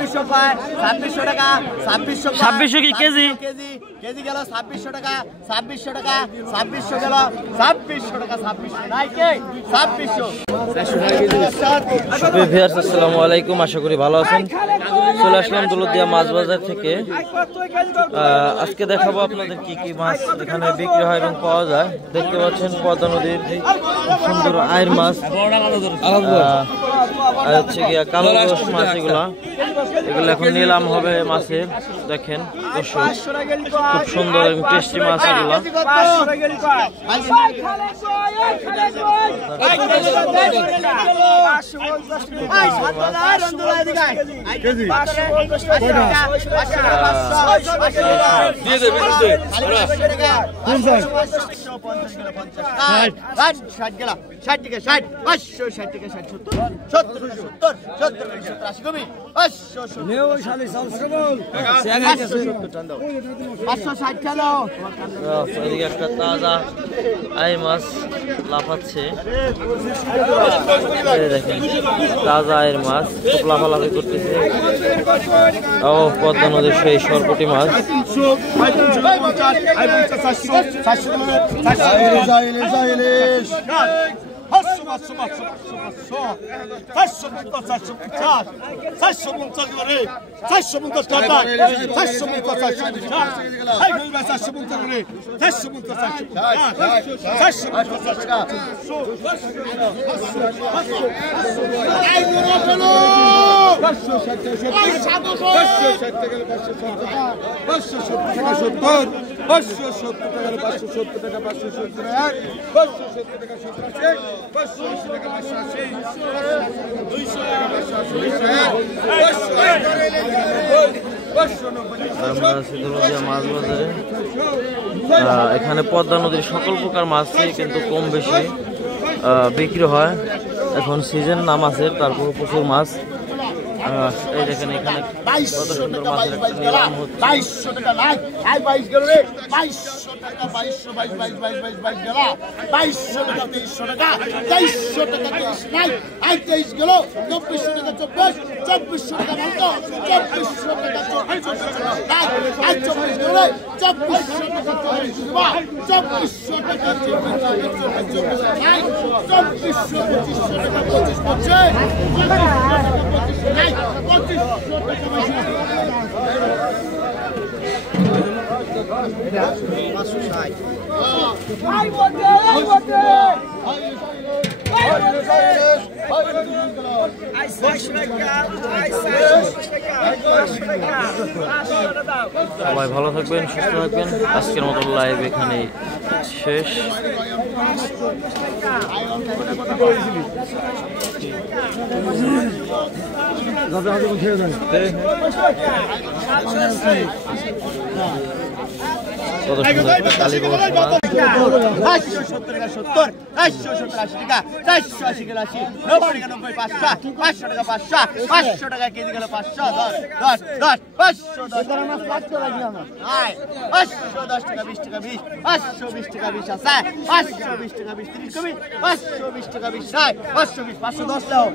ছাব্বিশশো টাকা, ছাব্বিশশো কি কেজি? কেজি গেল 2600 টাকা, 2600 টাকা, 2600 গেল, 2600 টাকা, 2600 নাই কে 2600। ভিউয়ার্স আসসালামু আলাইকুম, আশা করি ভালো আছেন। চলে আসলাম দৌলতদিয়া মাছ বাজার থেকে। আজকে দেখাবো আপনাদের কি কি মাছ এখানে বিক্রি হয় এবং পাওয়া যায়। দেখতে পাচ্ছেন পদ্মা নদীর সুন্দর আয়ের মাছ, আর হচ্ছে গিয়া কালো রস মাছ। এগুলো এখন নিলাম হবে মাছের। দেখেন দর্শক, খুব সুন্দর এবং টেস্টি মাছ এগুলো। এদিকে একটা তাজা আই মাছ লাফাচ্ছে, দেখেন তাজা আয়ের মাছ খুব লাফালাফি করতেছে। ও পদ্মা নদীর সেই সরপুটি মাছ। মাছ বাজারে এখানে পদ্মা নদীর সকল প্রকার মাছই কিন্তু কম বেশি বিক্রি হয়। এখন সিজন না মাছের, তারপর প্রচুর মাছ। এই দেখেন এখানে কত সুন্দর মাছের একটা নিলাম হচ্ছে। 2200 টাকা নাই, 22 গেল রে, 2200 টাকা, 2200, 22, 22, 22, 22 গেল, 2200 টাকা, 2300 টাকা, 2300 টাকা, 23 নাই, 23 গেল, 2400 টাকা, 24, 2400 টাকা বলতো, 2400 টাকা, 2400 নাই, 24 গেল রে, 2400 টাকা, 24 দিবা, 2400 টাকা, 24 নাই, 2400, 2500 টাকা, 25, 25, 25 নাই, 2500 টাকা বেশি। সবাই ভালো থাকবেন, সুস্থ থাকবেন। আজকের মতো লাইভ এখানে শেষ। কত সুন্দর কালী বস মাছ। 570 টাকা 70, 570 80 টাকা, 480 গেল 80, 90 টাকা 90, 500, 500 টাকা 500, 500 টাকা কেজি গেল 500, 10, 10, 510 আয়, 510 টাকা 20 টাকা 20, 520 টাকা 20 আছে, 520 টাকা 20 30 কবি, 520 টাকা 20 নাই, 520, 510 দাও।